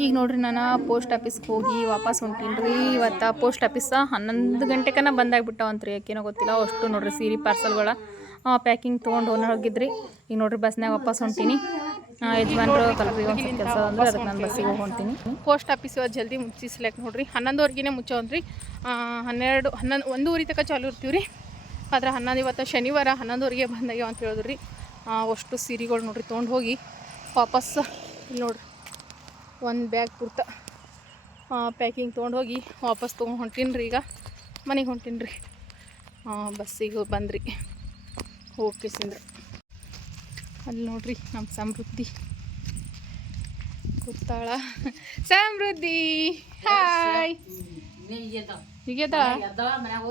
ಈಗ ನೋಡ್ರಿ ನಾನು ಪೋಸ್ಟ್ ಆಫೀಸ್ಗೆ ಹೋಗಿ ವಾಪಸ್ ಹೊಂಟೀನಿ ರೀ ಇವತ್ತು ಪೋಸ್ಟ್ ಆಫೀಸ ಹನ್ನೊಂದು ಗಂಟೆಕನ ಬಂದಾಗ್ಬಿಟ್ಟಾವಂತ್ರಿ ಯಾಕೇನೋ ಗೊತ್ತಿಲ್ಲ, ಅಷ್ಟು ನೋಡ್ರಿ ಸೀರೆ ಪಾರ್ಸಲ್ಗಳ ಪ್ಯಾಕಿಂಗ್ ತೊಗೊಂಡು ಓನರ್ ಹೋಗಿದ್ರಿ. ಈಗ ನೋಡ್ರಿ ಬಸ್ನಾಗ ವಾಪಸ್ ಹೊಂಟೀನಿ. ಯಜಮಾನ್ರು ಕಲ್ರಿ ಒಂದು ಕೆಲಸ ಅಂದ್ರೆ ಅದಕ್ಕೆ ನಾನು ಬಸ್ಸಿಗೆ ಹೋಗ್ತೀನಿ ಪೋಸ್ಟ್ ಆಫೀಸ್ ಇವತ್ತು ಜಲ್ದಿ ಮುಚ್ಚಿಸ್ಲಾಕ ನೋಡ್ರಿ. ಹನ್ನೊಂದುವರೆಗೆ ಮುಚ್ಚೋನ್ರಿ ಹನ್ನೆರಡು, ಹನ್ನೊಂದು, ಒಂದೂವರೆ ತನಕ ಚಾಲು ಇರ್ತೀವಿ ರೀ ಆದ್ರೆ ಹನ್ನೊಂದು, ಇವತ್ತು ಶನಿವಾರ ಹನ್ನೊಂದುವರೆಗೆ ಬಂದಾಗ ಅಂತ ಹೇಳಿದ್ರಿ. ಅಷ್ಟು ಸೀರೆಗಳು ನೋಡ್ರಿ ತೊಗೊಂಡು ಹೋಗಿ ವಾಪಸ್ ನೋಡ್ರಿ. ಒಂದು ಬ್ಯಾಗ್ ಪೂರ್ತ ಪ್ಯಾಕಿಂಗ್ ತೊಗೊಂಡು ಹೋಗಿ ವಾಪಸ್ ತೊಗೊಂಡು ಹೊಂಟೀನಿ ರೀ ಈಗ. ಮನೆಗೆ ಹೊಂಟೀನಿ ರೀ ಬಸ್ಸಿಗೆ ಬಂದ್ರಿ. ಓಕೆ ಸಿಂದ್ರೆ. ಅಲ್ಲಿ ನೋಡ್ರಿ ನಮ್ಮ ಸಮೃದ್ಧಿ. ಕೂತಾಳ ಸಮೃದ್ಧಿ ಹಾಯ್.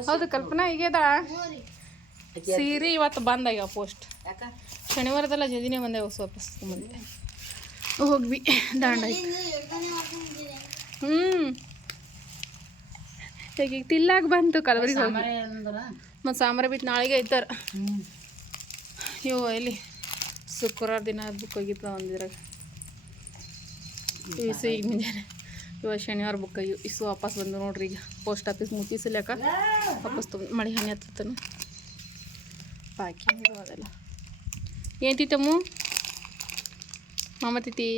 ಹೌದು ಕಲ್ಪನಾ ಹೀಗೆದ ಸೀರೆ ಇವತ್ತು ಬಂದಾಗ ಪೋಸ್ಟ್ ಶನಿವಾರದಲ್ಲ ಜಲ್ದಿನೇ ಬಂದಾವ ವಾಪಸ್ ಬಂದೆ ಹೋಗ್ವಿ ದಾಂಡಾಗಿ ಹ್ಞೂ ಈಗ ತಿಲ್ಲಾಗ ಬಂತು ಕಲವರಿಗೆ ಹೋಗಿ. ಮತ್ತು ಸಾಂಬಾರ ಬಿಟ್ಟು ನಾಳೆಗೆ ಐತಾರ. ಇವು ಎಲ್ಲಿ? ಶುಕ್ರವಾರ ದಿನ ಬುಕ್ ಹೋಗಿತ್ತು ಒಂದಿದ್ರಾಗ ಇಸು ಈಗ ಮುಂಜಾನೆ. ಇವಾಗ ಶನಿವಾರ ಬುಕ್ ಆಗಿ ಇಸು ವಾಪಸ್ ಬಂದು ನೋಡ್ರಿ ಈಗ. ಪೋಸ್ಟ್ ಆಫೀಸ್ ಮುಗಿಸಲ್ಯಾಕ ವಾಪಸ್ ತೊಗೊಂಡು ಮಳೆ ಹನಿ ಹತ್ತತನು. ಪಾಕಿಂಗ್ ಅದೆಲ್ಲ. ಏನ್ತಿತ್ತಮ್ಮು ಮಾಮತಿತಿ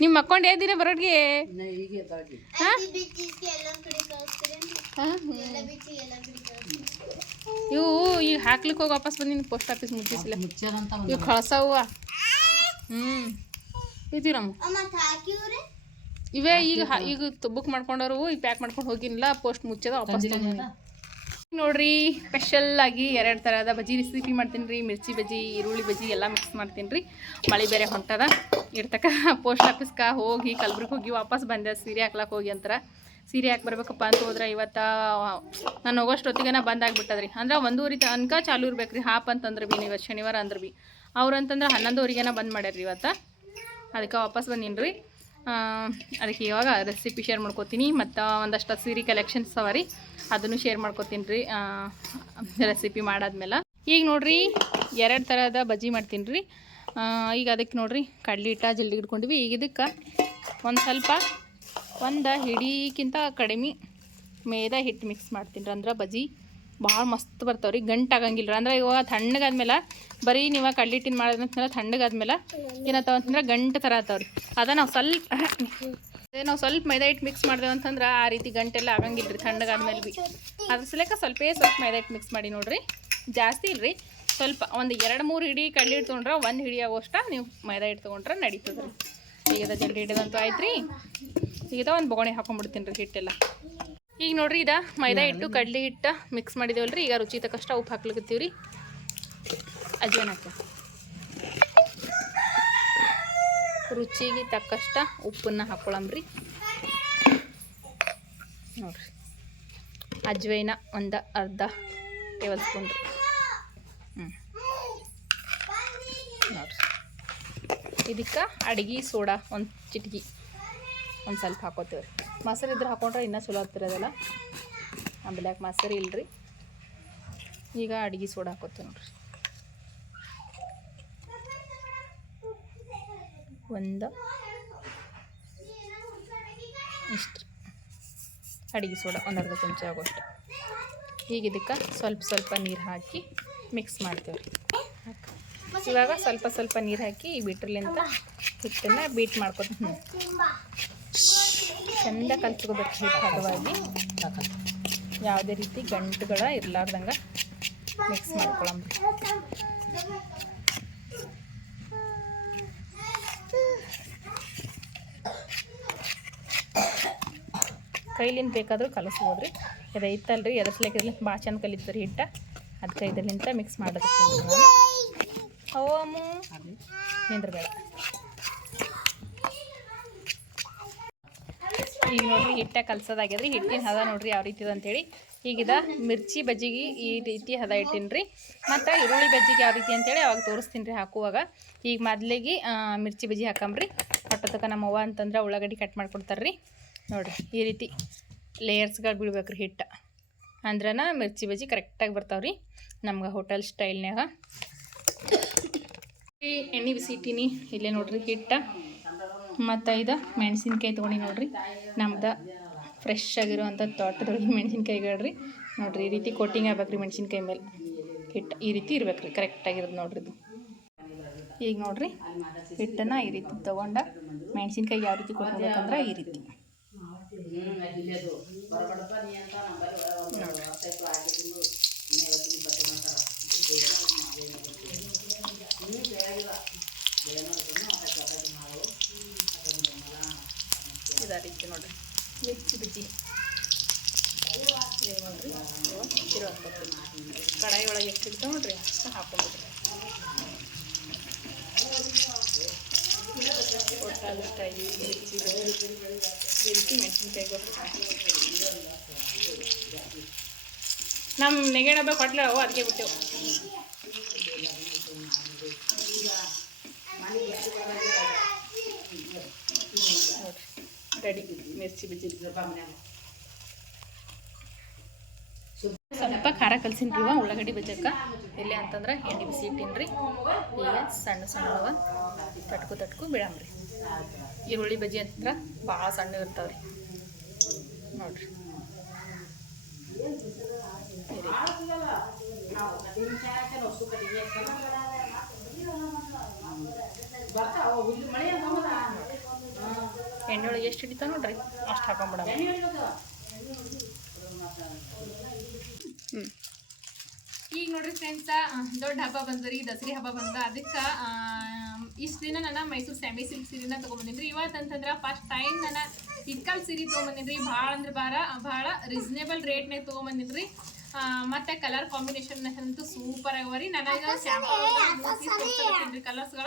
ನಿಮ್ಮ ಮಕ್ಕೊಂಡು ಏದಿನ ದಿನ ಬರೋಡ್ಗೆ ಇವು ಈಗ ಹಾಕ್ಲಿಕ್ಕೆ ಹೋಗಿ ವಾಪಸ್ ಬಂದಿನಿ ಪೋಸ್ಟ್ ಆಫೀಸ್ ಮುಚ್ಚಿಸಿಲ್ಲ ಇವು ಕಳ್ಸವ್ವ. ಹ್ಞೂ ಇದ್ದೀರಮ್ಮ. ಇವೇ ಈಗ ಈಗ ಬುಕ್ ಮಾಡ್ಕೊಂಡವ್ರು ಈಗ ಪ್ಯಾಕ್ ಮಾಡ್ಕೊಂಡು ಹೋಗಿನಿಲ್ಲ ಪೋಸ್ಟ್ ಮುಚ್ಚದ ವಾಪಸ್. ನೋಡ್ರಿ ಸ್ಪೆಷಲ್ ಆಗಿ ಎರಡು ಥರದ ಬಜ್ಜಿ ರೆಸಿಪಿ ಮಾಡ್ತೀನಿ ರೀ ಮಿರ್ಚಿ ಬಜ್ಜಿ, ಈರುಳ್ಳಿ ಬಜ್ಜಿ ಎಲ್ಲ ಮಿಕ್ಸ್ ಮಾಡ್ತೀನಿ ರೀ ಮಳೆ ಬೇರೆ ಹೊಂಟದ. ಇರ್ತಕ್ಕ ಪೋಸ್ಟ್ ಆಫೀಸ್ಗೆ ಹೋಗಿ ಕಲ್ಬುರ್ಗಿ ಹೋಗಿ ವಾಪಸ್ ಬಂದೆ. ಸೀರೆ ಹಾಕ್ಲಕ್ಕೆ ಹೋಗಿ ಅಂತಾರೆ. ಸೀರೆ ಹಾಕಿ ಬರ್ಬೇಕಪ್ಪ ಅಂತ ಹೋದ್ರೆ ಇವತ್ತು, ನಾನು ಹೋಗೋಷ್ಟೊತ್ತಿಗೆ ಬಂದಾಗ್ಬಿಟ್ಟದ್ರಿ ಅಂದ್ರೆ ಒಂದೂವರೆ ತನಕ ಚಾಲೂ ಇರ್ಬೇಕು ರೀ ಹಾಪ್ ಅಂತಂದ್ರೆ ಬಿ ಇವತ್ತು ಶನಿವಾರ ಅಂದ್ರೆ ಬಿ. ಅವ್ರು ಅಂತಂದ್ರೆ ಹನ್ನೊಂದುವರೆಗೆನ ಬಂದ್ ಮಾಡ್ಯಾರ್ರಿ ಇವತ್ತು. ಅದಕ್ಕೆ ವಾಪಸ್ ಬಂದಿನ್ರಿ. ರೀ ಅದಕ್ಕೆ ಇವಾಗ ರೆಸಿಪಿ ಶೇರ್ ಮಾಡ್ಕೊತೀನಿ. ಮತ್ತು ಒಂದಷ್ಟು ಸೀರೆ ಕಲೆಕ್ಷನ್ಸ್ ಅವ ರೀ. ಅದನ್ನು ಶೇರ್ ಮಾಡ್ಕೊತೀನಿ ರೀ. ರೆಸಿಪಿ ಮಾಡಾದ್ಮೇಲೆ. ಈಗ ನೋಡ್ರಿ, ಎರಡು ಥರದ ಬಜ್ಜಿ ಮಾಡ್ತೀನಿ ರೀ. ಈಗ ಅದಕ್ಕೆ ನೋಡ್ರಿ, ಕಡ್ಲಿ ಹಿಟ್ಟ ಜಲ್ದಿ ಹಿಡ್ಕೊಂಡ್ವಿ. ಈಗ ಇದಕ್ಕೆ ಒಂದು ಸ್ವಲ್ಪ, ಒಂದು ಹಿಡಿಕ್ಕಿಂತ ಕಡಿಮೆ ಮೇದ ಹಿಟ್ಟು ಮಿಕ್ಸ್ ಮಾಡ್ತೀನಿ ರೀ ಅಂದ್ರೆ ಬಜ್ಜಿ. ಭಾಳ ಮಸ್ತ್ ಬರ್ತಾವೆ ರೀ ಗಂಟು ಆಗಂಗಿಲ್ಲ ಅಂದ್ರೆ ಇವಾಗ ತಣ್ಣಗಾದ್ಮೇಲೆ ಬರೀ ನೀವು ಹಿಟ್ಟಿನ ಮಾಡಿದ್ಮೇಲೆ ತಣ್ಣಗಾದ್ಮೇಲೆ ಏನಾಗ್ತಾವ ಅಂತಂದ್ರೆ ಗಂಟು ಥರ ಆತಾವ್ರಿ ಅದ ನಾವು ಸ್ವಲ್ಪ ಅದೇ ನಾವು ಸ್ವಲ್ಪ ಮೈದಾ ಹಿಟ್ಟು ಮಿಕ್ಸ್ ಮಾಡಿದೆವು ಅಂತಂದ್ರೆ ಆ ರೀತಿ ಗಂಟೆಲ್ಲ ಆಗಂಗಿಲ್ಲ ರೀ ತಣ್ಣಗಾದ್ಮೇಲೆ ಭೀ ಅದ್ರ ಸಲಕ ಸ್ವಲ್ಪೇ ಸ್ವಲ್ಪ ಮೈದಾ ಹಿಟ್ಟು ಮಿಕ್ಸ್ ಮಾಡಿ ನೋಡಿರಿ. ಜಾಸ್ತಿ ಇಲ್ರಿ. ಸ್ವಲ್ಪ ಒಂದು ಎರಡು ಮೂರು ಹಿಡಿ ಕಡ್ಲಿ ಹಿಟ್ಟು ತೊಗೊಂಡ್ರೆ ಒಂದು ಹಿಡಿ ಆಗೋಷ್ಟ ನೀವು ಮೈದಾ ಹಿಟ್ಟು ತೊಗೊಂಡ್ರೆ ನಡೀತದೆ ರೀ ಈಗದ ಜಲ್ದಿ ಹಿಡಿದಂತೂ ಆಯ್ತು ರೀ ಈಗದ ಒಂದು ಬೊಗಣೆ ಹಾಕೊಂಡ್ಬಿಡ್ತೀನಿ ರೀ ಹಿಟ್ಟೆಲ್ಲ. ಈಗ ನೋಡ್ರಿ ಇದ ಮೈದಾ ಹಿಟ್ಟು ಕಡ್ಲಿ ಹಿಟ್ಟು ಮಿಕ್ಸ್ ಮಾಡಿದೇವಲ್ರಿ. ಈಗ ರುಚಿ ತಕ್ಕಷ್ಟ ಉಪ್ಪು ಹಾಕ್ಲಿಕ್ಕೀವ್ರಿ ರೀ ಅಜ್ವಾನ ರುಚಿಗೆ ತಕ್ಕಷ್ಟ ಉಪ್ಪನ್ನ ಹಾಕ್ಕೊಳಮ್ರಿ ನೋಡ್ರಿ. ಅಜ್ವೈನ ಒಂದು ಅರ್ಧ ಟೇಬಲ್ ಸ್ಪೂನ್ ರೀ. ಹ್ಞೂ ನೋಡ್ರಿ. ಇದಕ್ಕೆ ಅಡ್ಗೆ ಸೋಡಾ ಒಂದು ಚಿಟ್ಗಿ ಒಂದು ಸ್ವಲ್ಪ ಹಾಕೋತೀವಿ ರೀ ಮೊಸರು ಇದ್ರೆ ಹಾಕೊಂಡ್ರೆ ಇನ್ನೂ ಚಲೋ ಆಗ್ತಿರೋದಲ್ಲ? ಆಮೇಲೆ ಯಾಕೆ ಮೊಸರು ಇಲ್ರಿ. ಈಗ ಅಡುಗೆ ಸೋಡಾ ಹಾಕೋತೀವಿ ನೋಡ್ರಿ. ಒಂದು. ಇಷ್ಟು ಅಡುಗೆ ಸೋಡಾ ಒಂದು ಅರ್ಧ ಚಮಚ ಆಗೋಷ್ಟು. ಈಗ ಇದಕ್ಕೆ ಸ್ವಲ್ಪ ಸ್ವಲ್ಪ ನೀರು ಹಾಕಿ ಮಿಕ್ಸ್ ಮಾಡ್ತೇವೆ ರೀ ಇವಾಗ ಸ್ವಲ್ಪ ಸ್ವಲ್ಪ ನೀರು ಹಾಕಿ ಈ ಬೀಟ್ರಲಿಂದ ಹಿಟ್ಟನ್ನು ಬೀಟ್ ಮಾಡ್ಕೊತೀನಿ ಚಂದ ಕಲ್ಸ್ಕೋಬೇಕು ಹಿಟ್ಟು ಹದವಾಗಿ ಯಾವುದೇ ರೀತಿ ಗಂಟುಗಳ ಇರಲಾರ್ದಂಗೆ ಮಿಕ್ಸ್ ಮಾಡ್ಕೊಳಮ್ರಿ ಕೈಲಿಂದ ಬೇಕಾದರೂ ಕಲಿಸ್ಬೋದ್ರಿ. ಇದು ಐತಲ್ರಿ ಎದರ್ಸ್ಲಿಕ್ಕೆ ಭಾಳ ಚಂದ ರೀ ಹಿಟ್ಟ. ಅದಕ್ಕೆ ಇದರಿಂದ ಮಿಕ್ಸ್ ಮಾಡೋದಕ್ಕೆ ಅವು ಅಮ್ಮ. ನಿಂದ್ರಬೇಡ. ಈಗ ನೋಡ್ರಿ ಹಿಟ್ಟ ಕಲ್ಸೋದಾಗ್ಯದ್ರಿ. ಹಿಟ್ಟಿನ ಹದ ನೋಡ್ರಿ ಯಾವ ರೀತಿ ಅಂತೇಳಿ. ಈಗಿದ ಮಿರ್ಚಿ ಬಜ್ಜಿಗೆ ಈ ರೀತಿ ಹದ ಇಟ್ಟಿನ್ರಿ. ಮತ್ತು ಈರುಳ್ಳಿ ಬಜ್ಜಿಗೆ ಯಾವ ರೀತಿ ಅಂತೇಳಿ ಅವಾಗ ತೋರಿಸ್ತೀನಿ ರೀ ಹಾಕುವಾಗ. ಈಗ ಮೊದಲಿಗೆ ಮಿರ್ಚಿ ಬಜ್ಜಿ ಹಾಕಂಬ್ರಿ. ಹೊಟ್ಟತಕ ನಮ್ಮ ಅವ್ವ ಅಂತಂದ್ರೆ ಉಳ್ಳಾಗಡ್ಡಿ ಕಟ್ ಮಾಡಿಕೊಡ್ತಾರ್ರಿ. ರೀ ನೋಡಿರಿ ಈ ರೀತಿ ಲೇಯರ್ಸ್ಗಳು ಬಿಡ್ಬೇಕು ರೀ ಹಿಟ್ಟು. ಅಂದ್ರನ ಮಿರ್ಚಿ ಬಜ್ಜಿ ಕರೆಕ್ಟಾಗಿ ಬರ್ತಾವ್ರಿ ನಮ್ಗೆ ಹೋಟೆಲ್ ಸ್ಟೈಲ್ನ್ಯಾಗ. ಈ ಎಣ್ಣೆ ಬಿಸಿ ಇಟ್ಟೀನಿ. ಇಲ್ಲೇ ನೋಡ್ರಿ ಹಿಟ್ಟ. ಮತ್ತು ಇದು ಮೆಣಸಿನ್ಕಾಯಿ ತೊಗೊಂಡು ನೋಡ್ರಿ. ನಮ್ದು ಫ್ರೆಶ್ ಆಗಿರುವಂಥ ತೋಟದೊಳಗೆ ಮೆಣಸಿನ್ಕಾಯಿಗಳ್ರಿ ನೋಡ್ರಿ ಈ ರೀತಿ ಕೋಟಿಂಗ್ ಆಗ್ಬೇಕ್ರಿ ಮೆಣಸಿನ್ಕಾಯಿ ಮೇಲೆ. ಹಿಟ್ಟು ಈ ರೀತಿ ಇರ್ಬೇಕು ರೀ ಕರೆಕ್ಟಾಗಿರೋದು ನೋಡ್ರಿ ಇದು. ಈಗ ನೋಡ್ರಿ ಹಿಟ್ಟನ್ನು ಈ ರೀತಿ ತೊಗೊಂಡ ಮೆಣಸಿನ್ಕಾಯಿ ಯಾವ ರೀತಿ ಕೊಡ್ಬೇಕಂದ್ರೆ ಈ ರೀತಿ. ಇದೇ ಬಜ್ಜಿ ಇರುವಂಥದ್ದು ಕಡಾಯಿ ಒಳಗೆ ಎಷ್ಟು ಇರ್ತಾವೆ ನೋಡ್ರಿ ಅಷ್ಟು ಹಾಕೊಂಡ್ಬಿಟ್ರಿ ಒಟ್ಟಾಗಸ್ಕಾಯಿ ಮಿರ್ಚಿ ಮಿರ್ಚಿ ಮೆಣಸಿನ್ಕಾಯಿ ನಮ್ಮ ನೆಗೆಡಬ್ಬ ಕೊಟ್ಲೆ, ಅವು ಅದಕ್ಕೆ ಬಿಟ್ಟೆವು. ರೆಡಿ. ಮಿರ್ಚಿ ಬಜ್ಜಿ ಸ್ವಲ್ಪ ಖಾರ ಕಲ್ಸಿನಿ ಇವ ಉಳ್ಳಾಗಡ್ಡಿ ಬಜ್ಜಕ್ಕ. ಎಲ್ಲಿ ಅಂತಂದ್ರೆ ಎಣ್ಣೆ ಬಿಸಿ ಇಟ್ಟಿನ್ರಿ. ಈಗ ಸಣ್ಣ ಸಣ್ಣವ ತಟ್ಕು ತಟ್ಕು ಬಿಡಮ್ರಿ. ಈರುಳ್ಳಿ ಬಜ್ಜಿ ಅಂತಂದ್ರೆ ಭಾಳ ಸಣ್ಣ ಇರ್ತಾವ್ರಿ. ನೋಡ್ರಿ. ಈ ರೀತಿ. ಎಣ್ಣೆ ಒಳಗೆ ಎಷ್ಟು ಹಿಡಿತಾ ನೋಡ್ರಿ, ಅಷ್ಟು ಹಾಕೊಂಬಿಡ ಹ್ಞೂ ಈಗ ನೋಡ್ರಿ ಫ್ರೆಂಡ್ಸ ದೊಡ್ಡ ಹಬ್ಬ ಬಂದ್ರಿ ದಸರಿ ಹಬ್ಬ ಬಂದ ಅದಕ್ಕೆ ಇಷ್ಟು ದಿನ ನಾನು ಮೈಸೂರು ಸ್ಯಾಮಿ ಸಿಲ್ಕ್ ಸೀರೆನ ತೊಗೊಂಬಂದಿನಿ ಇವತ್ತು ಅಂತಂದ್ರೆ ಫಸ್ಟ್ ಟೈಮ್ ನಾನು ಇಟ್ಕಲ್ ಸೀರೆ ತೊಗೊಂಬಂದಿನ್ರಿ ಭಾಳ ಅಂದ್ರೆ ಭಾಳ ಭಾಳ ರೀಸನೇಬಲ್ ರೇಟ್ನಾಗ ತೊಗೊಂಬಂದಿನಿ ಮತ್ತೆ ಕಲರ್ ಕಾಂಬಿನೇಷನ್ ಅಂತೂ ಸೂಪರ್ ಆಗವರಿ ನನಗೆ ಕಲರ್ಸ್ ಕಲರ್ಸ್ಗಳ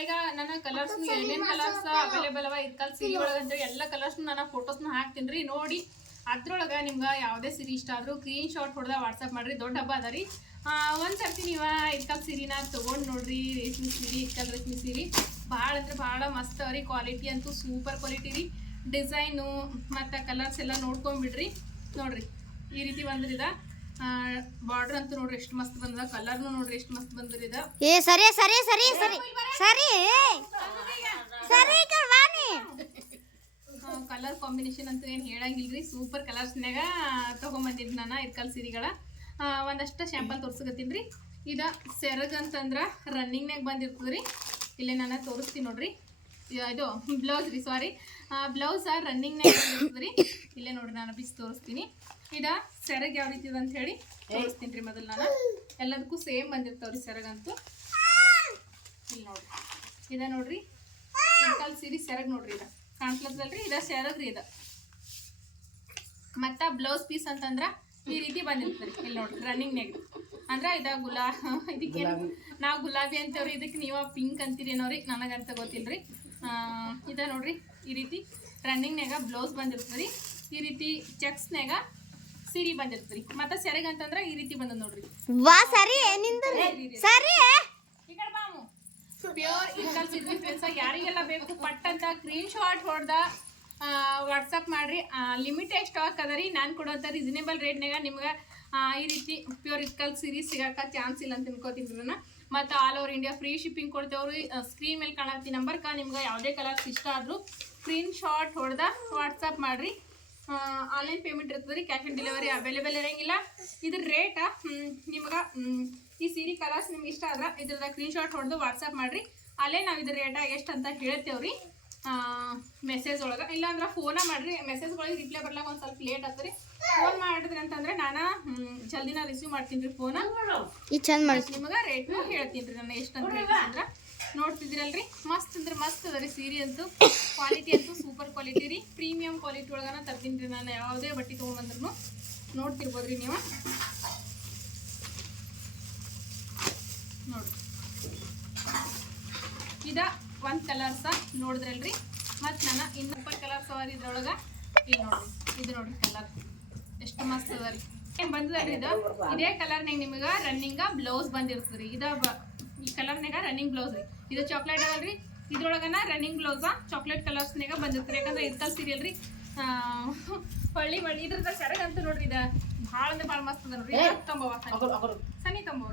ಈಗ ನನ್ನ ಕಲರ್ಸ್ ಏನೇನ್ ಕಲರ್ಸ್ ಅವೈಲೇಬಲ್ ಅವ ಇದ್ಕಲ್ ಸೀರೆ ಒಳಗಂದ್ರೆ ಎಲ್ಲ ಕಲರ್ಸ್ ನಾನು ಫೋಟೋಸ್ನ ಹಾಕ್ತೀನಿ ನೋಡಿ ಅದ್ರೊಳಗೆ ನಿಮ್ಗೆ ಯಾವುದೇ ಸೀರೆ ಇಷ್ಟ ಆದ್ರೂ ಸ್ಕ್ರೀನ್ ಶಾಟ್ ಹೊಡೆದ ವಾಟ್ಸಪ್ ಮಾಡ್ರಿ ದೊಡ್ಡ ಹಬ್ಬ ಅದ ರೀ. ಒಂದು ಸರ್ತಿ ನೀವು ಇದ್ಕಲ್ ಸೀರೆನ ತೊಗೊಂಡು ನೋಡ್ರಿ ರೇಷ್ಮಿ ಸೀರೆ ಇದ್ಕಲ್ ರೇಷ್ಮಿ ಸೀರೆ ಭಾಳ ಅಂದ್ರೆ ಭಾಳ ಮಸ್ತ್ ರೀ ಕ್ವಾಲಿಟಿ ಅಂತೂ ಸೂಪರ್ ಕ್ವಾಲಿಟಿ ರೀ. ಡಿಸೈನು ಮತ್ತು ಕಲರ್ಸ್ ಎಲ್ಲ ನೋಡ್ಕೊಂಬಿಡ್ರಿ ನೋಡ್ರಿ. ಈ ರೀತಿ ಬಂದ್ರಿದ. ಬಾರ್ಡರ್ ಅಂತ ನೋಡ್ರಿ ಎಷ್ಟು ಮಸ್ತ್ ಬಂದಿದೆ. ಕಲರ್ನು ನೋಡ್ರಿ ಎಷ್ಟು ಮಸ್ತ್ ಬಂದ್ರಿದ. ಏ ಸರಿ ಸರಿ ಸರಿ ಸರಿ. ಸರಿ ಸರಿ ಕರ್ವಾನಿ ಕಲರ್ ಕಾಂಬಿನೇಷನ್ ಅಂತೂ ಏನು ಹೇಳಂಗಿಲ್ರಿ. ಸೂಪರ್ ಕಲರ್ಸ್ನಾಗ ತೊಗೊಂಬಂದಿದ್ದು ನಾನು ಇರ್ಕಲ್ ಸೀರೆಗಳ. ಒಂದಷ್ಟು ಶ್ಯಾಂಪಲ್ ತೋರ್ಸಕತ್ತೀನಿ ರೀ. ಇದು ಸೆರಗ್ ಅಂತಂದ್ರೆ ರನ್ನಿಂಗ್ನಾಗ ಬಂದಿರ್ತದೆ ರೀ ಇಲ್ಲೇ ನಾನು ತೋರಿಸ್ತೀನಿ ನೋಡ್ರಿ. ಇದು ಬ್ಲೌಸ್ ರೀ ಸಾರಿ ಬ್ಲೌಸ್ ರನ್ನಿಂಗ್ನಾಗ ಬಂದಿರ್ತದೆ ರೀ ಇಲ್ಲೇ ನೋಡ್ರಿ ನಾನು ಬಿಸಿ ತೋರಿಸ್ತೀನಿ. ಇದು ಸೆರಗ್ ಯಾವ ರೀತಿ ಅಂತ ಹೇಳಿ ತೋರಿಸ್ತೀನಿ ರೀ ಮೊದಲು ನಾನು. ಎಲ್ಲದಕ್ಕೂ ಸೇಮ್ ಬಂದಿರ್ತಾವ್ರಿ ಸೆರಗಂತೂ. ಇಲ್ಲಿ ನೋಡ್ರಿ. ಇದ ನೋಡ್ರಿ. ಕಲ್ ಸೀರೆ ಸೆರಗ್ ನೋಡ್ರಿ ಇದ. ಕಾಣ್ಸ್ಲತ್ತಲ್ರಿ ಇದ ಸೆರಗ್ ರೀ ಇದ. ಮತ್ತ ಬ್ಲೌಸ್ ಪೀಸ್ ಅಂತಂದ್ರ ಈ ರೀತಿ ಬಂದಿರ್ತರಿ ಇಲ್ಲಿ ನೋಡ್ರಿ ರನ್ನಿಂಗ್ ನೆಗ್ ಅಂದ್ರ ಇದ ಗುಲಾ ಇದಕ್ಕೆ ನಾವು ಗುಲಾಬಿ ಅಂತೇವ್ರಿ ಇದಕ್ಕೆ ನೀವ ಪಿಂಕ್ ಅಂತೀರಿ ರೀ ನನಗಂತ ಗೊತ್ತಿಲ್ರಿ. ಇದ ನೋಡ್ರಿ, ಈ ರೀತಿ ರನ್ನಿಂಗ್ನಾಗ ಬ್ಲೌಸ್ ಬಂದಿರ್ತದ್ರಿ. ಈ ರೀತಿ ಚೆಕ್ಸ್ನಾಗ ಸೀರೆ ಬಂದಿರ್ತದ್ರಿ ಮತ್ತೆ ಸೆರೆಗ ಅಂತಂದ್ರ ಈ ರೀತಿ ಬಂದದ ನೋಡ್ರಿ. ವಾ ಸರಿ ನಿಂದ ಸರಿ ಈ ಕಡೆ ಬಾಮು ಪ್ಯೂರ್ ಇನ್ಕಲ್ ಫ್ರೆಂಡ್ಸ್ ಯಾರಿಗೆಲ್ಲ ಬೇಕು ಪಟ್ ಅಂತ ಸ್ಕ್ರೀನ್ ಶಾಟ್ ಹೊಡೆದ ವಾಟ್ಸಪ್ ಮಾಡ್ರಿ. ಲಿಮಿಟೆಡ್ ಸ್ಟಾಕ್ ಅದ ರೀ. ನಾನು ಕೊಡೋಂಥ ರೀಸನೇಬಲ್ ರೇಟ್ನಾಗ ನಿಮ್ಗೆ ಈ ರೀತಿ ಪ್ಯೂರ್ ಇತ್ಕಲ್ ಸೀರೀಸ್ ಸಿಗಾಕ ಚಾನ್ಸ್ ಇಲ್ಲ ಅಂತ ತಿನ್ಕೋತೀನಿ ನಾನು ಮತ್ತು all over India free shipping ಕೊಡ್ತೇವ್ರಿ. Screen ಮೇಲೆ ಕಾಣತ್ತಿ ನಂಬರ್ಕ ನಿಮ್ಗೆ ಯಾವುದೇ ಕಲರ್ಸ್ ಇಷ್ಟ ಆದರೂ ಸ್ಕ್ರೀನ್ ಶಾಟ್ ಹೊಡೆದ ವಾಟ್ಸಪ್ ಮಾಡಿರಿ. ಆನ್ಲೈನ್ ಪೇಮೆಂಟ್ ಇರ್ತದೆ ರೀ ಕ್ಯಾಶ್ ಆನ್ ಡೆಲಿವರಿ ಅವೈಲೇಬಲ್ ಇರಂಗಿಲ್ಲ. ಇದ್ರ ರೇಟ ನಿಮ್ಗೆ ಈ ಸೀರೆ ಕಲರ್ಸ್ ನಿಮ್ಗೆ ಇಷ್ಟ ಆದ್ರೆ ಇದ್ರದ ಸ್ಕ್ರೀನ್ ಶಾಟ್ ಹೊಡೆದು ವಾಟ್ಸಪ್ ಮಾಡಿರಿ. ಅಲ್ಲೇ ನಾವು ಇದ್ರ ರೇಟ ಎಷ್ಟು ಅಂತ ಹೇಳ್ತೇವ್ರಿ. ಮೆಸೇಜ್ ಒಳಗೆ. ಇಲ್ಲಾಂದ್ರೆ ಫೋನ ಮಾಡಿರಿ. ಮೆಸೇಜ್ಗಳಿಗೆ ರಿಪ್ಲೈ ಬರ್ಲಾಕ ಒಂದು ಸ್ವಲ್ಪ ಲೇಟ್ ಆಗ್ತದೆ ಫೋನ್ ಮಾಡಿದ್ರಿ ಅಂತಂದ್ರೆ ನಾನು ಜಲ್ದಿನ ರಿಸೀವ್ ಮಾಡ್ತೀನಿ ರೀ ಫೋನ ನಿಮಗೆ ರೇಟ್ನು ಹೇಳ್ತೀನಿ ರೀ ನಾನು ಎಷ್ಟು ಅಂತ ಹೇಳ್ತೀನಿ ನೋಡ್ತಿದ್ದೀರಲ್ರಿ? ಮಸ್ತ್ ಅಂದ್ರೆ ಮಸ್ತ್ ಅದ ರೀ ಸೀರೆ ಅಂತೂ. ಕ್ವಾಲಿಟಿ ಅಂತೂ ಸೂಪರ್ ಕ್ವಾಲಿಟಿ ರೀ. ಪ್ರೀಮಿಯಂ ಕ್ವಾಲಿಟಿ ಒಳಗನ ತರ್ತೀನಿ ರೀ ನಾನು. ಯಾವುದೇ ಬಟ್ಟೆ ತೊಗೊಂಬಂದ್ರು ನೋಡ್ತಿರ್ಬೋದ್ರಿ ನೀವು. ನೋಡ್ರಿ. ಇದ ಒಂದು ಕಲರ್ಸ ನೋಡಿದ್ರಲ್ರಿ? ಮತ್ತು ನಾನು ಇನ್ನೊಬ್ಬ ಕಲರ್ಸ್ ಅವ ಇದ್ರೊಳಗೆ. ಇಲ್ಲಿ ನೋಡ್ರಿ. ಇದು ನೋಡ್ರಿ ಕಲರ್ ಎಷ್ಟು ಮಸ್ತ್ ಅದ ರೀ. ಬಂದದ ರೀ ಇದು? ಇದೇ ಕಲರ್ನಾಗ ನಿಮಗೆ ರನ್ನಿಂಗ ಬ್ಲೌಸ್ ಬಂದಿರ್ತದೆ ರೀ ಇದ ಈ ಕಲರ್ನಾಗ ರನ್ನಿಂಗ್ ಬ್ಲೌಸ್ ರೀ. ಇದು ಚಾಕ್ಲೇಟ್ ಅವಲ್ರಿ ಇದ್ರೊಳಗನ ರನ್ನಿಂಗ್ ಬ್ಲೌಸ ಚಾಕ್ಲೇಟ್ ಕಲರ್ಸ್ನಾಗ ಬಂದಿತ್ತು ಯಾಕಂದ್ರೆ ಇರ್ತಲ್ ಸೀರಿಯಲ್ ರೀ. ಹೊಳ್ಳಿ ಬಳ್ಳಿ ಇದ್ರದ ಸೆರಗ್ ಅಂತ ನೋಡ್ರಿ ಇದ ಭಾಳ ಅಂದ್ರೆ ಭಾಳ ಮಸ್ತ್ ಅದ ನೋಡ್ರಿ. ತಂಬವ? ಸನಿ ತಂಬವ.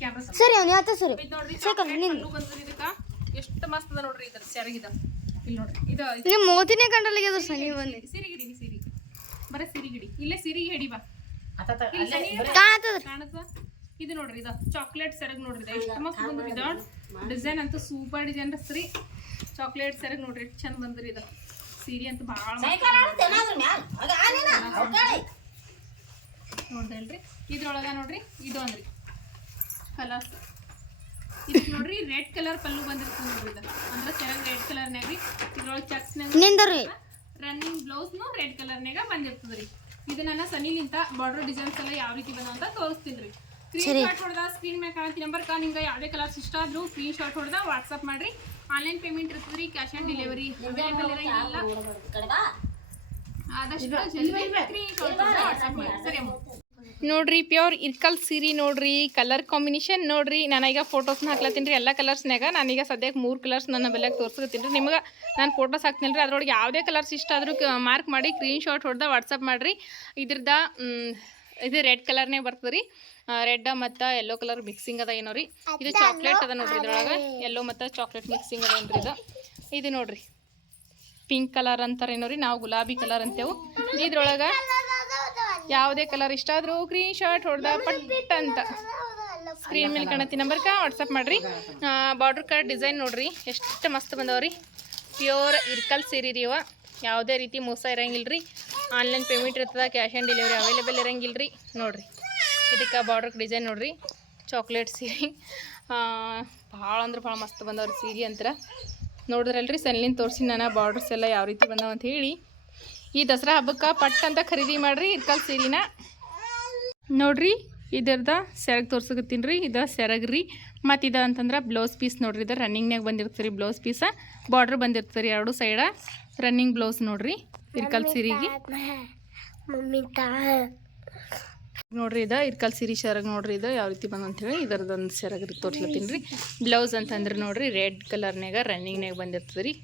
ಕ್ಯಾಮ್ರಾ ಸರಿ ಅವ್ನು ನೋಡ್ರಿ. ಕಲ್ಲು ಬಂದ್ರಿ ಇದಕ್ಕ. ಎಷ್ಟು ಮಸ್ತ್ ಅದ ನೋಡ್ರಿ ಇದ್ರ ಸೆರಗಿದ ಇಲ್ಲಿ ನೋಡ್ರಿ. ಇದು ನಿಮ್ಮ ಮೋತಿನೇ ಕಂಡಲ್ಲ ಸನಿ ಬಂದಿ ಸಿರಿಗಿಡಿ ಸಿರಿ ಬರೀ ಸಿರಿಗಿಡಿ. ಇಲ್ಲೇ ಸಿರಿ ಹಿಡಿ ಬಾ. ಇದು ನೋಡ್ರಿ ಇದು ಚಾಕ್ಲೇಟ್ ಸೆರಗ್ ನೋಡ್ರಿ ಇದು ಎಷ್ಟು ಮಸ್ತ್ ಬಂದ್ರಿ ಇದು. ಡಿಸೈನ್ ಅಂತೂ ಸೂಪರ್ ಡಿಸೈನ್ ರೀ ಚಾಕ್ಲೇಟ್ ಸೆರಗ್ ನೋಡ್ರಿ ಎಷ್ಟು ಚಂದ ಬಂದ್ರಿ ಇದು. ಸೀರೆ ಅಂತ ಭಾಳ ನೋಡ್ದಲ್ರಿ ಇದ್ರೊಳಗ ನೋಡ್ರಿ ಇದು ಅಂದ್ರಿ ಕಲರ್ಸ್ ಇದು ನೋಡ್ರಿ ರೆಡ್ ಕಲರ್ ಪಲ್ಲು ಬಂದಿರ್ತದೆ ನೋಡ್ರಿ ಇದು. ಅಂದ್ರೆ ಸೆರಗ್ ರೆಡ್ ಕಲರ್ನಾಗ ರೀ. ಇದ್ರೊಳಗೆ ಚಕ್ಸ್ನಾಗ ರನ್ನಿಂಗ್ ಬ್ಲೌಸ್ನು ರೆಡ್ ಕಲರ್ನಾಗ ಬಂದಿರ್ತದ್ರಿ. ಇದು ನನ್ನ ಸನಿಲಿಂತ ಬಾರ್ಡರ್ ಡಿಸೈನ್ಸ್ ಎಲ್ಲ ಯಾವ ರೀತಿ ಬಂದ ಅಂತ ತೋರಿಸ್ತೀನಿ ರೀ. ಸ್ಕ್ರೀನ್ ಶಾಟ್ ಹೊಡೆದ ಸ್ಕ್ರೀನ್ ಮೇಲೆ ಕಾಣತಿ ನಂಬರ್ ಕಾ ನಿಮ್ಗೆ ಯಾವುದೇ ಕಲರ್ಸ್ ಇಷ್ಟ ಆದ್ರೂ ಸ್ಕ್ರೀನ್ ಶಾಟ್ ಹೊಡೆದ ವಾಟ್ಸಪ್ ಮಾಡ್ರಿ. ಆನ್ಲೈನ್ ಪೇಮೆಂಟ್ ಇರ್ತದ್ರಿ ಕ್ಯಾಶ್ ಆನ್ ಡೆಲಿವರಿ ಅವೈಲೇಬಲ್ ಇರಂಗಿಲ್ಲ ಆದಷ್ಟು ಜಲ್ದಿ ಸ್ಕ್ರೀನ್ ಶಾಟ್ ಹೊಡೆದ ವಾಟ್ಸಪ್ ಮಾಡಿ ಸರಿ ಅಮ್ಮ. ನೋಡ್ರಿ ಪ್ಯೂರ್ ಇರ್ಕಲ್ ಸೀರೆ ನೋಡ್ರಿ ಕಲರ್ ಕಾಂಬಿನೇಷನ್ ನೋಡ್ರಿ. ಈಗ ಫೋಟೋಸ್ನ ಹಾಕ್ಲತ್ತೀನಿ ರೀ ಎಲ್ಲ ಕಲರ್ಸ್ನಾಗ ನಾನೀಗ ಸದ್ಯಕ್ಕೆ ಮೂರು ಕಲರ್ಸ್ ನನ್ನ ಬೆಲೆಗೆ ತೋರಿಸ್ಕೊತೀನಿ ರೀ. ನಿಮ್ಗೆ ನಾನು ಫೋಟೋಸ್ ಹಾಕ್ತೀನಿ ರೀ ಅದ್ರೊಳಗೆ ಯಾವುದೇ ಕಲರ್ಸ್ ಇಷ್ಟ ಆದರೂ ಮಾರ್ಕ್ ಮಾಡಿ ಸ್ಕ್ರೀನ್ ಶಾಟ್ ಹೊಡೆದ ವಾಟ್ಸಪ್ ಮಾಡಿರಿ. ಇದ್ರದ್ದು ಇದು ರೆಡ್ ಕಲರ್ನೇ ಬರ್ತದ್ರಿ. ರೀ ರೆಡ್ ಮತ್ತು ಯೆಲ್ಲೋ ಕಲರ್ ಮಿಕ್ಸಿಂಗ್ ಅದ ಏನೋ ರೀ. ಇದು ಚಾಕ್ಲೇಟ್ ಅದ ನೋಡ್ರಿ ಇದ್ರೊಳಗೆ. ಯೆಲ್ಲೋ ಮತ್ತು ಚಾಕ್ಲೇಟ್ ಮಿಕ್ಸಿಂಗ್ ಅದ ಏನ್ರಿ ಇದು. ಇದು ನೋಡ್ರಿ. ಪಿಂಕ್ ಕಲರ್ ಅಂತಾರೇನೋ ರೀ. ನಾವು ಗುಲಾಬಿ ಕಲರ್ ಅಂತೇವು. ಇದ್ರೊಳಗೆ ಯಾವುದೇ ಕಲರ್ ಇಷ್ಟ ಆದ್ರೂ ಗ್ರೀನ್ ಶರ್ಟ್ ಹೊಡೆದ ಪಟ್ ಅಂತ. ಸ್ಕ್ರೀನ್ ಮೇಲೆ ಕಾಣತಿ ನಂಬರ್ಕ ವಾಟ್ಸಪ್ ಮಾಡ್ರಿ. ಬಾರ್ಡರ್ ಕಾರ್ಡ್ ಡಿಸೈನ್ ನೋಡ್ರಿ. ಎಷ್ಟು ಮಸ್ತ್ ಬಂದವ್ರಿ ಪ್ಯೂರ್ ಇರ್ಕಲ್ ಸೀರೆ ರೀ ಇವ. ಯಾವುದೇ ರೀತಿ ಮೋಸ ಇರಂಗಿಲ್ಲ ರೀ ಆನ್ಲೈನ್ ಪೇಮೆಂಟ್ ಇರ್ತದೆ ಕ್ಯಾಶ್ ಆನ್ ಡೆಲಿವರಿ ಅವೈಲೇಬಲ್ ಇರಂಗಿಲ್ಲ ರೀ ನೋಡಿರಿ, ಇದಕ್ಕೆ ಬಾರ್ಡ್ರಕ್ಕೆ ಡಿಸೈನ್ ನೋಡಿರಿ. ಚಾಕ್ಲೇಟ್ ಸೀರೆ. ಭಾಳ ಅಂದ್ರೆ ಭಾಳ ಮಸ್ತ್ ಬಂದವ್ರಿ ಸೀರೆ ಅಂತರ. ನೋಡಿದ್ರಲ್ರಿ ಸೆಲ್ಲಿನ ತೋರಿಸಿ ನಾನು ಬಾರ್ಡರ್ಸ್ ಎಲ್ಲ ಯಾವ ರೀತಿ ಬಂದವ ಅಂತ ಹೇಳಿ. ಈ ದಸರಾ ಹಬ್ಬಕ್ಕೆ ಪಟ್ ಅಂತ ಖರೀದಿ ಮಾಡಿರಿ, ಇರ್ಕಲ್ ಸೀರೆನ. ನೋಡಿರಿ, ಇದರ್ದ ಸೆರಗ್ ತೋರ್ಸಕತ್ತೀನಿ ರೀ, ಇದು ಸೆರಗ್ ರೀ. ಮತ್ತು ಇದು ಅಂತಂದ್ರೆ ಬ್ಲೌಸ್ ಪೀಸ್ ನೋಡ್ರಿ, ಇದು ರನ್ನಿಂಗ್ನಾಗ ಬಂದಿರ್ತೀರಿ ಬ್ಲೌಸ್ ಪೀಸ ಬಾರ್ಡ್ರ್ ಬಂದಿರ್ತೀರಿ ಎರಡು ಸೈಡ ರನ್ನಿಂಗ್ ಬ್ಲೌಸ್ ನೋಡ್ರಿ ಇರ್ಕಲ್ ಸೀರೆಗೆ. ನೋಡ್ರಿ ಇದು ಇರ್ಕಲ್ ಸೀರೆ ಸೆರಗ್ ನೋಡ್ರಿ ಇದು ಯಾವ ರೀತಿ ಬಂದಂತೇಳಿ ಇದ್ರದ್ದು ಇದರದೊಂದು ಸೆರಗ್ ತೋರ್ಸ್ಲತ್ತೀನಿ ರೀ. ಬ್ಲೌಸ್ ಅಂತಂದ್ರೆ ನೋಡ್ರಿ ರೆಡ್ ಕಲರ್ನಾಗ ರನ್ನಿಂಗ್ನಾಗ ಬಂದಿರ್ತದೆ ರೀ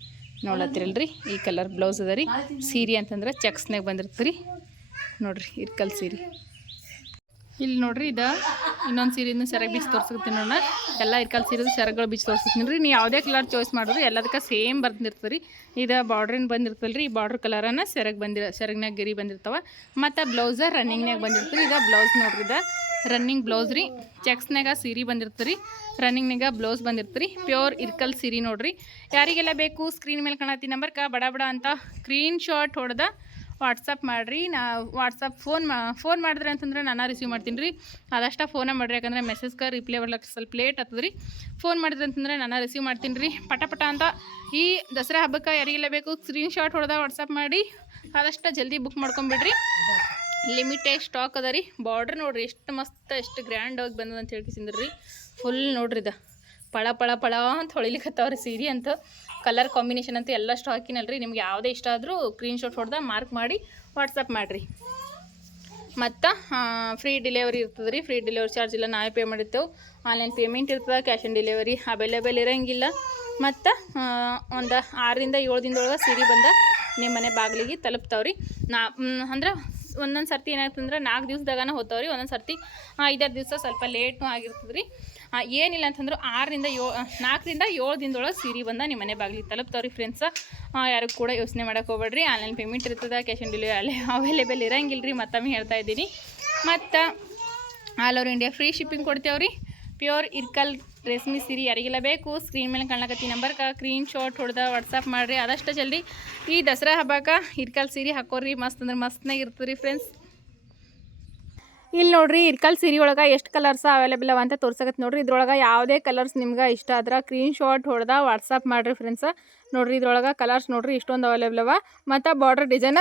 ನೋಡತ್ತಿರಲ್ರಿ ಈ ಕಲರ್ ಬ್ಲೌಸ್ ಅದ ರೀ. ಸೀರೆ ಅಂತಂದ್ರೆ ಚೆಕ್ಸ್ನಾಗ ಬಂದಿರ್ತದೆ ರೀ ನೋಡ್ರಿ ಇರ್ಕಲ್ ಸೀರೆ. ಇಲ್ಲಿ ನೋಡ್ರಿ ಇದು ಇನ್ನೊಂದು ಸೀರೆನ ಸೆರಗ್ ಬೀಚ್ ತೋರಿಸ್ತೀನಿ ನೋಡ ಎಲ್ಲ ಇರ್ಕಲ್ ಸೀರೆದು ಸೆರಗಳು ಬೀಚ್ ತೋರಿಸ್ತೀನಿ ರೀ ನೀವು ಯಾವುದೇ ಕಲರ್ ಚಾಯ್ಸ್ ಮಾಡಿದ್ರು ಎಲ್ಲದಕ್ಕೆ ಸೇಮ್ ಬರ್ತಿರ್ತದೆ ರೀ ಇದು ಬಾರ್ಡ್ರಿನ ಬಂದಿರ್ತಲ್ಲ ರೀ ಈ ಬಾರ್ಡ್ರ್ ಕಲರನ್ನು ಸೆರಗ್ ಬಂದಿರ ಸೆರಗ್ನಾಗ ಗಿರಿ ಬಂದಿರ್ತಾವ. ಮತ್ತು ಬ್ಲೌಸ ರನ್ನಿಂಗ್ನಾಗ ಬಂದಿರ್ತದೆ ಇದು ಬ್ಲೌಸ್ ನೋಡ್ರಿ ಇದು. ರನ್ನಿಂಗ್ ಬ್ಲೌಸ್ ರೀ. ಚೆಕ್ಸ್ನಾಗ ಸೀರೆ ಬಂದಿರ್ತದೆ ರೀ ರನ್ನಿಂಗ್ನಾಗ ಬ್ಲೌಸ್ ಬಂದಿರ್ತದೆ ರೀ ಪ್ಯೂರ್ ಇರ್ಕಲ್ ಸೀರೆ ನೋಡ್ರಿ. ಯಾರಿಗೆಲ್ಲ ಬೇಕು ಸ್ಕ್ರೀನ್ ಮೇಲೆ ಕಾಣತ್ತಿ ನಂಬರ್ಕ ಬಡ ಬಡ ಅಂತ ಸ್ಕ್ರೀನ್ ಶಾಟ್ ಹೊಡೆದ ವಾಟ್ಸಪ್ ಮಾಡಿರಿ. ನಾ ವಾಟ್ಸಪ್ ಫೋನ್ ಮಾ, ಫೋನ್ ಮಾಡಿದ್ರೆ ಅಂತಂದ್ರೆ ನಾನು ರಿಸೀವ್ ಮಾಡ್ತೀನಿ ರೀ. ಅದಷ್ಟ ಫೋನೇ ಮಾಡಿರಿ, ಯಾಕಂದರೆ ಮೆಸೇಜ್ಗೆ ರಿಪ್ಲೈ ಬರ್ಲಕ್ಕೆ ಸ್ವಲ್ಪ ಲೇಟ್ ಆಗ್ತದೆ ರೀ. ಫೋನ್ ಮಾಡಿದ್ರೆ ಅಂತಂದ್ರೆ ನಾನು ರಿಸೀವ್ ಮಾಡ್ತೀನಿ ರೀ. ಪಟ ಪಟ ಅಂತ ಈ ದಸರಾ ಹಬ್ಬಕ್ಕೆ ಯಾರಿಗೆಲ್ಲ ಬೇಕು ಸ್ಕ್ರೀನ್ ಶಾಟ್ ಹೊಡೆದ ವಾಟ್ಸಪ್ ಮಾಡಿ. ಆದಷ್ಟು ಜಲ್ದಿ ಬುಕ್ ಮಾಡ್ಕೊಂಬಿಡ್ರಿ. ಲಿಮಿಟೆಡ್ ಸ್ಟಾಕ್ ಅದ ರೀ. ಬಾರ್ಡ್ರ್ ನೋಡಿರಿ, ಎಷ್ಟು ಮಸ್ತ್, ಎಷ್ಟು ಗ್ರ್ಯಾಂಡ್ ಆಗಿ ಬಂದದ ಅಂತ ಫುಲ್ ನೋಡ್ರಿ ಇದು. ಪಳ ಪಳ ಪಳ ಅಂತ ಹೊಳಿಲಿಕ್ಕತ್ತವ್ರ ಸೀರೆ ಅಂತ. ಕಲರ್ ಕಾಂಬಿನೇಷನ್ ಅಂತ ಎಲ್ಲ ಸ್ಟಾಕಿನಲ್ರಿ ನಿಮ್ಗೆ ಯಾವುದೇ ಇಷ್ಟ ಆದರೂ ಸ್ಕ್ರೀನ್ ಶಾಟ್ ಹೊಡೆದ ಮಾರ್ಕ್ ಮಾಡಿ ವಾಟ್ಸಪ್ ಮಾಡಿರಿ. ಮತ್ತು ಫ್ರೀ ಡೆಲಿವರಿ ಇರ್ತದೆ ರೀ ಫ್ರೀ ಡೆಲಿವರಿ ಚಾರ್ಜ್ ಇಲ್ಲ, ನಾವೇ ಪೇ ಮಾಡಿರ್ತೇವೆ. ಆನ್ಲೈನ್ ಪೇಮೆಂಟ್ ಇರ್ತದೆ ಕ್ಯಾಶ್ ಆನ್ ಡೆಲಿವರಿ ಅವೈಲೇಬಲ್ ಇರೋಂಗಿಲ್ಲ. ಮತ್ತು ಒಂದು ಆರರಿಂದ ಏಳು ದಿನದೊಳಗೆ ಸೀರೆ ಬಂದ ನಿಮ್ಮ ಮನೆ ಬಾಗಿಲಿಗೆ ತಲುಪ್ತಾವ್ರಿ. ನಾ ಅಂದ್ರೆ ಒಂದೊಂದು ಸರ್ತಿ ಏನಾಗ್ತಂದ್ರೆ ನಾಲ್ಕು ದಿವ್ಸದಾಗನ ಹೋಗ್ತಾವ್ರಿ ಒಂದೊಂದು ಸರ್ತಿ ಐದಾರು ದಿವಸ ಸ್ವಲ್ಪ ಲೇಟ್ನೂ ಆಗಿರ್ತದೆ ರೀ ಏನಿಲ್ಲ ಅಂತಂದ್ರೆ ಆರರಿಂದ ಏಳು ನಾಲ್ಕರಿಂದ ಏಳು ದಿನದೊಳಗೆ ಸೀರೆ ಬಂದ ನಿಮ್ಮ ಮನೆ ಬಾಗಿಲಿಗೆ ತಲುಪ್ತಾವ್ರಿ ಫ್ರೆಂಡ್ಸ ಯಾರಿಗೂ ಕೂಡ ಯೋಚನೆ ಮಾಡೋಕೆ ಹೋಗ್ಬೇಡ್ರಿ. ಆನ್ಲೈನ್ ಪೇಮೆಂಟ್ ಇರ್ತದೆ ಕ್ಯಾಶ್ ಆನ್ ಡೆಲಿವರಿ ಅಲ್ಲೇ ಅವೈಲೇಬಲ್ ಇರಂಗಿಲ್ಲ ರೀ ಮತ್ತೊಮ್ಮೆ ಹೇಳ್ತಾ ಇದ್ದೀನಿ. ಮತ್ತು all over India free shipping ಕೊಡ್ತೇವ್ರಿ. Pure Ilkal ರೇಷ್ಮೆ ಸೀರೆ ಯಾರಿಗೆಲ್ಲ ಬೇಕು ಸ್ಕ್ರೀನ್ ಮೇಲೆ ಕಾಣ್ಲಕತ್ತಿ ನಂಬರ್ಗೆ ಸ್ಕ್ರೀನ್ ಶಾಟ್ ಹೊಡೆದ ವಾಟ್ಸಪ್ ಮಾಡಿರಿ. ಆದಷ್ಟು ಜಲ್ದಿ ಈ ದಸರಾ ಹಬ್ಬಕ್ಕೆ ಇರ್ಕಲ್ ಸೀರೆ ಹಾಕೋರಿ. ಮಸ್ತ್ ಅಂದ್ರೆ ಮಸ್ತ್ನಾಗ ಇರ್ತದೆ ರೀ ಫ್ರೆಂಡ್ಸ್ ಇಲ್ಲಿ ನೋಡ್ರಿ, ಇರ್ಕಲ್ ಸೀರೆ ಒಳಗೆ ಎಷ್ಟು ಕಲರ್ಸ್ ಅವೈಲೇಬಲ್ ಅವ ಅಂತ ತೋರ್ಸಕತ್ತೆ ನೋಡ್ರಿ. ಇದ್ರೊಳಗೆ ಯಾವುದೇ ಕಲರ್ಸ್ ನಿಮ್ಗೆ ಇಷ್ಟ ಆದ್ರೆ ಸ್ಕ್ರೀನ್ ಶಾಟ್ ಹೊಡೆದ ವಾಟ್ಸಪ್ ಮಾಡಿರಿ ಫ್ರೆಂಡ್ಸ್ ನೋಡ್ರಿ, ಇದ್ರೊಳಗೆ ಕಲರ್ಸ್ ನೋಡ್ರಿ ಇಷ್ಟೊಂದು ಅವೈಲೇಬಲ್ ಅವ. ಮತ್ತು ಬಾರ್ಡರ್ ಡಿಸೈನ್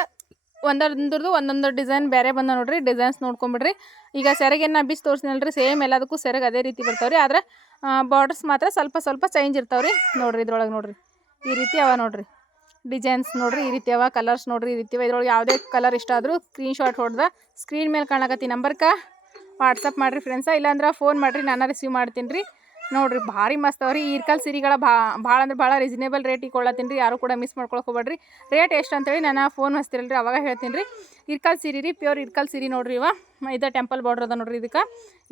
ಒಂದೊಂದ್ರದ್ದು ಒಂದೊಂದು ಡಿಸೈನ್ ಬೇರೆ ಬಂದ ನೋಡ್ರಿ ಡಿಸೈನ್ಸ್ ನೋಡ್ಕೊಂಬಿಡ್ರಿ. ಈಗ ಸೆರೆಗೆ ನಾ ಬಿಸಿ ತೋರಿಸಿನಲ್ರಿ ಸೇಮ್ ಎಲ್ಲದಕ್ಕೂ ಸೆರೆಗೆ ಅದೇ ರೀತಿ ಬರ್ತಾವ್ರಿ. ಆದ್ರೆ ಬಾರ್ಡರ್ಸ್ ಮಾತ್ರ ಸ್ವಲ್ಪ ಸ್ವಲ್ಪ ಚೇಂಜ್ ಇರ್ತಾವ್ರಿ. ನೋಡ್ರಿ, ಇದ್ರೊಳಗೆ ನೋಡ್ರಿ. ಈ ರೀತಿ ಅವ ನೋಡ್ರಿ. ಡಿಸೈನ್ಸ್ ನೋಡ್ರಿ, ಈ ರೀತಿ ಅವ ಕಲರ್ಸ್ ನೋಡ್ರಿ, ಈ ರೀತಿ ಇದ್ರೊಳಗೆ ಯಾವುದೇ ಕಲರ್ ಇಷ್ಟ ಆದರೂ ಸ್ಕ್ರೀನ್ ಶಾಟ್ ಹೊಡೆದ ಸ್ಕ್ರೀನ್ ಮೇಲೆ ಕಾಣಕತ್ತಿ ನಂಬರ್ಕ ವಾಟ್ಸಪ್ ಮಾಡಿರಿ ಫ್ರೆಂಡ್ಸ ಇಲ್ಲಾಂದ್ರೆ ಫೋನ್ ಮಾಡಿರಿ, ನಾನು ರಿಸೀವ್ ಮಾಡ್ತೀನಿ ರೀ ನೋಡ್ರಿ, ಭಾರಿ ಮಸ್ತ್ ಅವ್ರಿ. ಈರ್ಕಲ್ ಸೀರೆಗಳ ಭಾಳ ಅಂದ್ರೆ ಭಾಳ ರೀಸನೇಬಲ್ ರೇಟ್ ಕೊಡ್ಲತ್ತೀನಿ ರೀ ಯಾರು ಕೂಡ ಮಿಸ್ ಮಾಡ್ಕೊಳಕ್ಕೆ ಹೋಗ್ಬೇಡ್ರಿ. ರೇಟ್ ಎಷ್ಟು ಅಂತೇಳಿ ನಾನು ಫೋನ್ ಹಚ್ತಿರಲ್ರಿ, ಅವಾಗ ಹೇಳ್ತೀನಿ ರೀ ಇರ್ಕಲ್ ಸೀರೆ ರೀ ಪ್ಯೂರ್ ಇರ್ಕಲ್ ಸೀರೆ ನೋಡ್ರಿ ಇವ. ಇದು ಟೆಂಪಲ್ ಬಾರ್ಡ್ರ್ ಅದ ನೋಡ್ರಿ ಇದಕ್ಕೆ.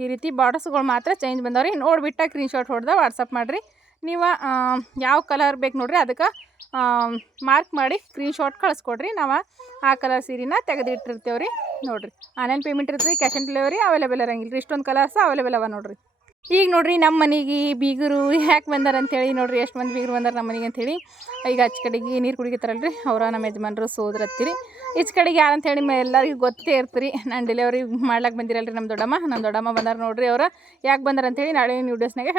ಈ ರೀತಿ ಬಾರ್ಡರ್ಸ್ಗಳು ಮಾತ್ರ ಚೇಂಜ್ ಬಂದವ್ರಿ. ನೋಡಿಬಿಟ್ಟ ಸ್ಕ್ರೀನ್ ಶಾಟ್ ಹೊಡೆದ ವಾಟ್ಸಪ್ ಮಾಡಿರಿ. ನೀವು ಯಾವ ಕಲರ್ ಬೇಕು ನೋಡ್ರಿ ಅದಕ್ಕೆ ಮಾರ್ಕ್ ಮಾಡಿ ಸ್ಕ್ರೀನ್ಶಾಟ್ ಕಳಿಸ್ಕೊಡ್ರಿ. ನಾವು ಆ ಕಲರ್ ಸೀರೆನ ತೆಗೆದಿಟ್ಟಿರ್ತೇವೆ ರೀ ನೋಡಿರಿ. ಆನ್ಲೈನ್ ಪೇಮೆಂಟ್ ಇರ್ತದೆ ಕ್ಯಾಶ್ ಆನ್ ಡೆಲಿವರಿ ಅವೈಲೇಬಲ್ ಇರಂಗಿಲ್ಲ ರೀ. ಇಷ್ಟೊಂದು ಕಲರ್ಸ್ ಅವೈಲೇಬಲ್ ಅವ ನೋಡ್ರಿ. ಈಗ ನೋಡ್ರಿ ನಮ್ಮ ಮನೆಗೆ ಬೀಗರು ಯಾಕೆ ಬಂದಾರ ಅಂತೇಳಿ ನೋಡ್ರಿ. ಎಷ್ಟು ಮಂದಿ ಬೀಗರು ಬಂದಾರ ನಮ್ಮ ಮನೆಗೆ ಅಂತೇಳಿ. ಈಗ ಆಚೆ ಕಡೆಗೆ ನೀರು ಕುಡಿತಾರಲ್ರಿ. ಅವರ ನಮ್ಮ ಯಜಮಾನ್ರು ಸೋದ್ರತ್ತಿರಿ. ಈಚ ಕಡೆಗೆ ಯಾರು ಅಂತೇಳಿ ಮ ಎಲ್ಲರಿಗೂ ಗೊತ್ತೇ ಇರ್ತೀರಿ. ನಾನು ಡೆಲಿವರಿ ಮಾಡ್ಲಾಕೆ ಬಂದಿರಲ್ರಿ ನಮ್ಮ ದೊಡ್ಡಮ್ಮ. ನಮ್ಮ ದೊಡ್ಡಮ್ಮ ಬಂದಾರ ನೋಡ್ರಿ ಅವ್ರು ಯಾಕೆ ಬಂದಾರ ಅಂತೇಳಿ ನಾಳೆ ವೀಡಿಯೋಸ್ನಾಗೆ